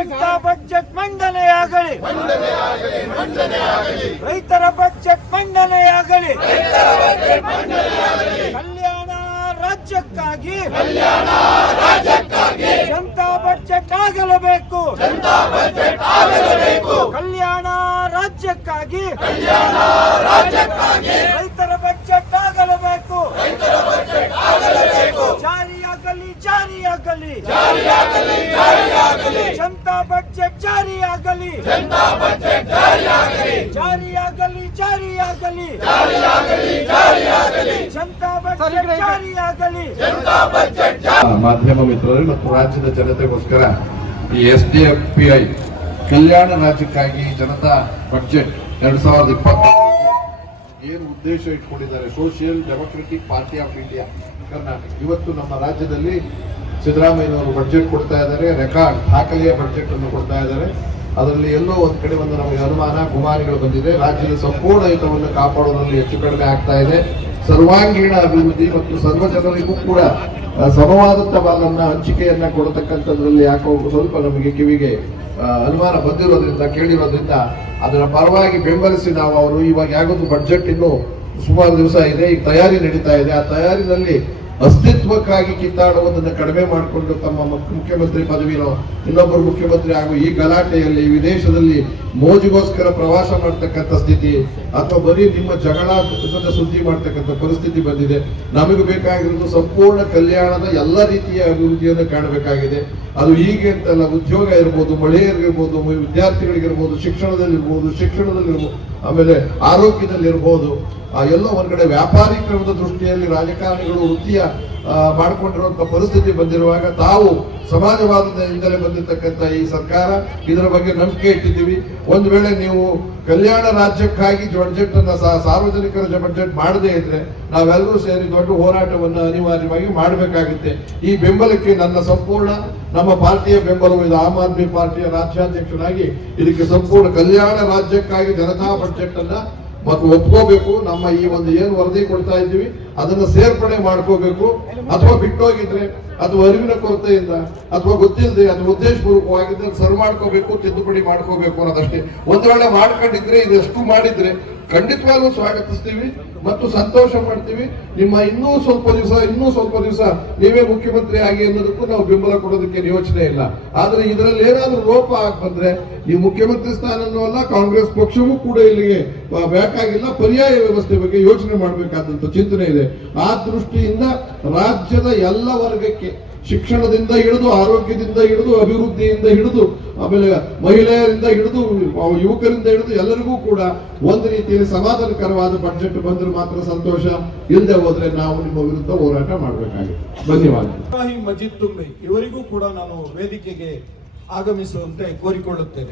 Janata budget ಮಂಡನೆಯಾಗಲಿ, ರೈತರ budget ಮಂಡನೆಯಾಗಲಿ, ಕಲ್ಯಾಣ ರಾಜ್ಯಕ್ಕಾಗಿ Janata budget ಆಗಲೇಬೇಕು, ಕಲ್ಯಾಣ ರಾಜ್ಯಕ್ಕಾಗಿ ರೈತರ ಬಜೆಟ್ ಆಗಲೇಬೇಕು, ಜಾರಿಯಾಗಲಿ ಜಾರಿಯಾಗಲಿ ಜನತಾ ಬಜೆಟ್ ಜಾರಿಯಾಗಲಿ, ಜಾರಿಯಾಗಲಿ ಜಾರಿಯಾಗಲಿ ಜನತಾ ಬಜೆಟ್ ಜಾರಿಯಾಗಲಿ. ಮಾಧ್ಯಮ ಮಿತ್ರರು ಮತ್ತು ರಾಜ್ಯದ ಜನತೆಗೋಸ್ಕರ ಈ SDFI ಕಲ್ಯಾಣ ರಾಜ್ಯಕ್ಕಾಗಿ ಜನತಾ ಬಜೆಟ್ 2020 ಏನು ಉದ್ದೇಶ ಇಟ್ಕೊಂಡಿದ್ದಾರೆ, social democratic party of India Karnataka. ಇವತ್ತು ನಮ್ಮ ರಾಜ್ಯದಲ್ಲಿ ಸಿದ್ದರಾಮಯ್ಯನವರು ಬಜೆಟ್ ಕೊಡ್ತಾ ಇದ್ದಾರೆ, ರೆಕಾರ್ಡ್ ದಾಖಲೆಯ ಬಜೆಟ್ ಅನ್ನು ಕೊಡ್ತಾ ಇದ್ದಾರೆ. ಅದರಲ್ಲಿ ಎಲ್ಲೋ ಒಂದ್ ಕಡೆ ಒಂದು ನಮಗೆ ಅನುಮಾನ ಗುಮಾನಿಗಳು ಬಂದಿದೆ. ರಾಜ್ಯದ ಸಂಪೂರ್ಣ ಹಿತವನ್ನು ಕಾಪಾಡುವುದರಲ್ಲಿ ಹೆಚ್ಚು ಕಡಿಮೆ ಆಗ್ತಾ ಇದೆ. ಸರ್ವಾಂಗೀಣ ಅಭಿವೃದ್ಧಿ ಮತ್ತು ಸರ್ವ ಜನರಿಗೂ ಕೂಡ ಸಮವಾದಂತ ಭಾಗವನ್ನ ಹಂಚಿಕೆಯನ್ನ ಕೊಡತಕ್ಕಂಥದ್ರಲ್ಲಿ ಯಾಕೋ ಸ್ವಲ್ಪ ನಮಗೆ ಕಿವಿಗೆ ಅನುಮಾನ ಬಂದಿರೋದ್ರಿಂದ, ಕೇಳಿರೋದ್ರಿಂದ ಅದರ ಪರವಾಗಿ ಬೆಂಬಲಿಸಿ ನಾವು ಅವರು ಇವಾಗ ಯಾವುದು ಬಜೆಟ್ ಇನ್ನು ಸುಮಾರು ದಿವಸ ಇದೆ, ಈಗ ತಯಾರಿ ನಡೀತಾ ಇದೆ. ಆ ತಯಾರಿನಲ್ಲಿ ಅಸ್ತಿತ್ವಕ್ಕಾಗಿ ಕಿತ್ತಾಡುವುದನ್ನು ಕಡಿಮೆ ಮಾಡಿಕೊಂಡು ತಮ್ಮ ಮುಖ್ಯಮಂತ್ರಿ ಪದವಿನೋ ಇನ್ನೊಬ್ಬರು ಮುಖ್ಯಮಂತ್ರಿ ಹಾಗೂ ಈ ಗಲಾಟೆಯಲ್ಲಿ ವಿದೇಶದಲ್ಲಿ ಮೋಜಿಗೋಸ್ಕರ ಪ್ರವಾಸ ಮಾಡ್ತಕ್ಕಂಥ ಸ್ಥಿತಿ ಅಥವಾ ಬರೀ ನಿಮ್ಮ ಜಗಳ ಸುದ್ದಿ ಮಾಡ್ತಕ್ಕಂಥ ಪರಿಸ್ಥಿತಿ ಬಂದಿದೆ. ನಮಗೆ ಬೇಕಾಗಿರೋದು ಸಂಪೂರ್ಣ ಕಲ್ಯಾಣದ ಎಲ್ಲ ರೀತಿಯ ಅಭಿವೃದ್ಧಿಯನ್ನು ಕಾಣಬೇಕಾಗಿದೆ. ಅದು ಹೀಗೆ ಅಂತಲ್ಲ, ಉದ್ಯೋಗ ಇರ್ಬೋದು, ಮಹಿಳೆಯರಿಗಿರ್ಬೋದು, ವಿದ್ಯಾರ್ಥಿಗಳಿಗಿರ್ಬೋದು, ಶಿಕ್ಷಣದಲ್ಲಿರ್ಬೋದು, ಆಮೇಲೆ ಆರೋಗ್ಯದಲ್ಲಿರ್ಬೋದು, ಎಲ್ಲ ಒಂದ್ ಕಡೆ ವ್ಯಾಪಾರೀಕರಣದ ದೃಷ್ಟಿಯಲ್ಲಿ ರಾಜಕಾರಣಿಗಳು ವೃತ್ತಿಯ ಮಾಡಿಕೊಂಡಿರುವಂತಹ ಪರಿಸ್ಥಿತಿ ಬಂದಿರುವಾಗ ತಾವು ಸಮಾಜವಾದದಿಂದಲೇ ಬಂದಿರತಕ್ಕಂಥ ಈ ಸರ್ಕಾರ ಇದರ ಬಗ್ಗೆ ನಂಬಿಕೆ ಇಟ್ಟಿದ್ದೀವಿ. ಒಂದು ವೇಳೆ ನೀವು ಕಲ್ಯಾಣ ರಾಜ್ಯಕ್ಕಾಗಿ ಬಜೆಟ್ ಅನ್ನ ಸಾರ್ವಜನಿಕರ ಬಜೆಟ್ ಮಾಡದೇ ಇದ್ರೆ ನಾವೆಲ್ಲರೂ ಸೇರಿ ದೊಡ್ಡ ಹೋರಾಟವನ್ನು ಅನಿವಾರ್ಯವಾಗಿ ಮಾಡಬೇಕಾಗುತ್ತೆ. ಈ ಬೆಂಬಲಕ್ಕೆ ನನ್ನ ಸಂಪೂರ್ಣ ನಮ್ಮ ಪಾರ್ಟಿಯ ಬೆಂಬಲವು ಇದು. ಆಮ್ ಆದ್ಮಿ ಪಾರ್ಟಿಯ ರಾಜ್ಯಾಧ್ಯಕ್ಷನಾಗಿ ಇದಕ್ಕೆ ಸಂಪೂರ್ಣ ಕಲ್ಯಾಣ ರಾಜ್ಯಕ್ಕಾಗಿ ಜನತಾ ಬಜೆಟ್ ಅನ್ನ ಮತ್ತು ಒಪ್ಕೋಬೇಕು. ನಮ್ಮ ಈ ಒಂದು ಏನು ವರದಿ ಕೊಡ್ತಾ ಇದ್ದೀವಿ ಅದನ್ನ ಸೇರ್ಪಡೆ ಮಾಡ್ಕೋಬೇಕು. ಅಥವಾ ಬಿಟ್ಟೋಗಿದ್ರೆ ಅಥವಾ ಅರಿವಿನ ಕೊರತೆಯಿಂದ ಅಥವಾ ಗೊತ್ತಿಲ್ಲದೆ ಅಥವಾ ಉದ್ದೇಶಪೂರ್ವಕವಾಗಿದ್ರೆ ಸರಿ ಮಾಡ್ಕೋಬೇಕು, ತಿದ್ದುಪಡಿ ಮಾಡ್ಕೋಬೇಕು ಅನ್ನೋದಷ್ಟೇ. ಒಂದ್ ವೇಳೆ ಮಾಡ್ಕೊಂಡಿದ್ರೆ ಇದೆಷ್ಟು ಮಾಡಿದ್ರೆ ಖಂಡಿತವಾಗ್ಲೂ ಸ್ವಾಗತಿಸ್ತೀವಿ ಮತ್ತು ಸಂತೋಷ ಮಾಡ್ತೀವಿ. ನಿಮ್ಮ ಇನ್ನೂ ಸ್ವಲ್ಪ ದಿವಸ ನೀವೇ ಮುಖ್ಯಮಂತ್ರಿ ಆಗಿ ಅನ್ನೋದಕ್ಕೂ ನಾವು ಬೆಂಬಲ ಕೊಡೋದಕ್ಕೆ ಯೋಚನೆ ಇಲ್ಲ. ಆದ್ರೆ ಇದರಲ್ಲಿ ಏನಾದ್ರೂ ಲೋಪ ಆಗ್ಬಂದ್ರೆ ಈ ಮುಖ್ಯಮಂತ್ರಿ ಸ್ಥಾನನೂ ಅಲ್ಲ, ಕಾಂಗ್ರೆಸ್ ಪಕ್ಷವೂ ಕೂಡ ಇಲ್ಲಿಗೆ ಬೇಕಾಗಿಲ್ಲ. ಪರ್ಯಾಯ ವ್ಯವಸ್ಥೆ ಬಗ್ಗೆ ಯೋಚನೆ ಮಾಡಬೇಕಾದಂತ ಚಿಂತನೆ ಇದೆ. ಆ ದೃಷ್ಟಿಯಿಂದ ರಾಜ್ಯದ ಎಲ್ಲ ವರ್ಗಕ್ಕೆ ಶಿಕ್ಷಣದಿಂದ ಹಿಡಿದು, ಆರೋಗ್ಯದಿಂದ ಹಿಡಿದು, ಅಭಿವೃದ್ಧಿಯಿಂದ ಹಿಡಿದು, ಆಮೇಲೆ ಮಹಿಳೆಯರಿಂದ ಹಿಡಿದು, ಯುವಕರಿಂದ ಹಿಡಿದು ಎಲ್ಲರಿಗೂ ಕೂಡ ಒಂದು ರೀತಿಯಲ್ಲಿ ಸಮಾಧಾನಕರವಾದ ಬಜೆಟ್ ಬಂದ್ರೆ ಮಾತ್ರ ಸಂತೋಷ. ಇಲ್ಲದೆ ಹೋದ್ರೆ ನಾವು ನಿಮ್ಮ ವಿರುದ್ಧ ಹೋರಾಟ ಮಾಡಬೇಕಾಗಿದೆ. ಧನ್ಯವಾದ. ಮಜೀದ್ ತುಂಬಿ ಇವರಿಗೂ ಕೂಡ ನಾನು ವೇದಿಕೆಗೆ ಆಗಮಿಸುವಂತೆ ಕೋರಿಕೊಳ್ಳುತ್ತೇನೆ.